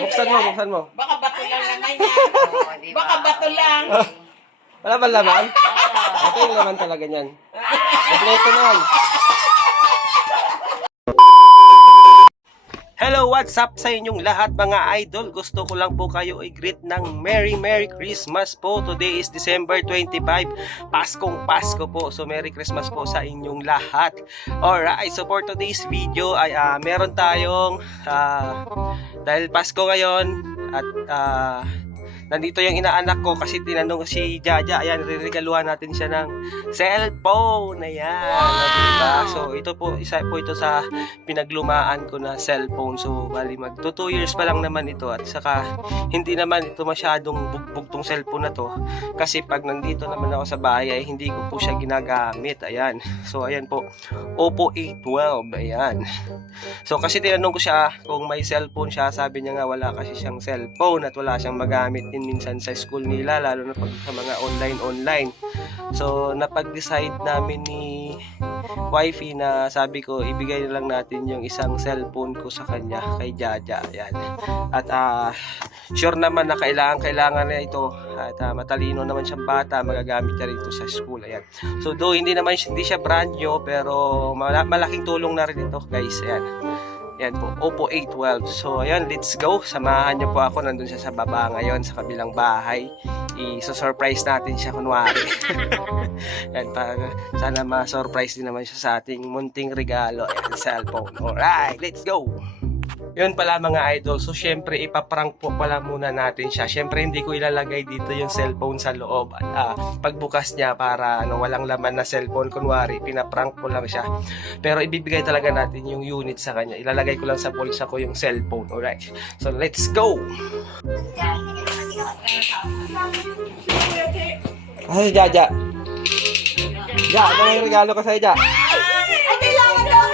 Buksan mo, buksan mo. Baka bato lang naman yan. Baka bato lang. Wala ba laman? Ito yung laman talaga niyan. Kompleto na yan. Hello, what's up sa inyong lahat mga idol? Gusto ko lang po kayo i-greet ng Merry Christmas po. Today is December 25, Paskong Pasko po. So Merry Christmas po sa inyong lahat. Alright, so for today's video ay meron tayong dahil Pasko ngayon at nandito yung inaanak ko kasi tinanong si Jaja. Ayan, riregaluhan natin siya ng cellphone. Ayan, diba? So ito po, isa po ito sa pinaglumaan ko na cellphone. So bali mag 2 years pa lang naman ito. At saka hindi naman ito masyadong bugbog tong cellphone na to. Kasi pag nandito naman ako sa bahay ay hindi ko po siya ginagamit. Ayan. So ayan po, Oppo A12. Ayan. So kasi tinanong ko siya kung may cellphone siya. Sabi niya nga wala kasi siyang cellphone at wala siyang magamit minsan sa school nila, lalo na pag sa mga online. So napag-decide namin ni wifey na sabi ko ibigay na lang natin yung isang cellphone ko sa kanya, kay Jaja. Ayan. At sure naman na kailangan na ito at matalino naman siyang bata, magagamit niya rin ito sa school. Ayan. So though hindi siya brand new, pero malaking tulong na rin ito, guys. Ayan. Yan po, Oppo A12. So, ayan, let's go. Samahan niyo po ako. Nandun siya sa baba ngayon, sa kabilang bahay. I-surprise natin siya, kunwari. Yan, sana ma-surprise din naman siya sa ating munting regalo. Ayan, cellphone. Alright, let's go. Yun pala mga idol. So, syempre, ipaprank po pala muna natin siya. Syempre, hindi ko ilalagay dito yung cellphone sa loob. At pagbukas niya para walang laman na cellphone, kunwari, pinaprank ko lang siya. Pero ibibigay talaga natin yung unit sa kanya. Ilalagay ko lang sa bulsa ko yung cellphone. Alright. So, let's go! Ay, Jaja. Ja, ano yung regalo ko sa'yo, Ja? Ay, kailangan daw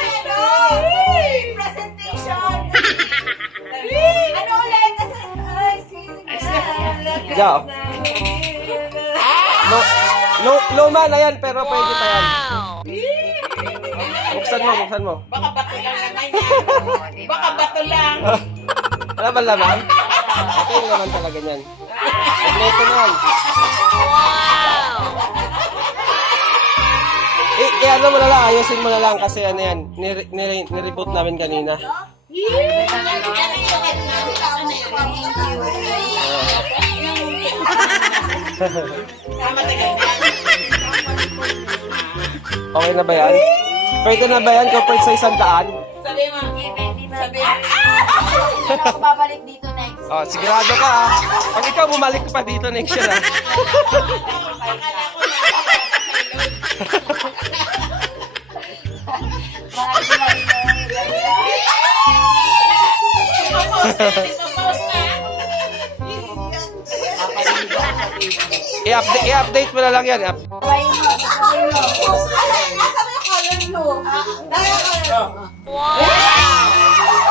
presentation. Ano ulit? Ja. Luma na yan, pero pwede pa yan. Buksan mo. Baka bato lang naman yan. Baka bato lang. Wala ba laman? Ito yung laman talaga niyan. Kompleto na yan. Ano mo na lang, ayusin mo na lang kasi ano yan, nireboot namin kanina. Okay na ba yan? Pwede na ba yan compared sa 100? Sabi mo, sabi Ako babalik dito next. Oh, sigurado ka ha. Pag ikaw bumalik ka pa dito next year ha. I-update mo na lang yan. Nasa mo yung color blue. Wow!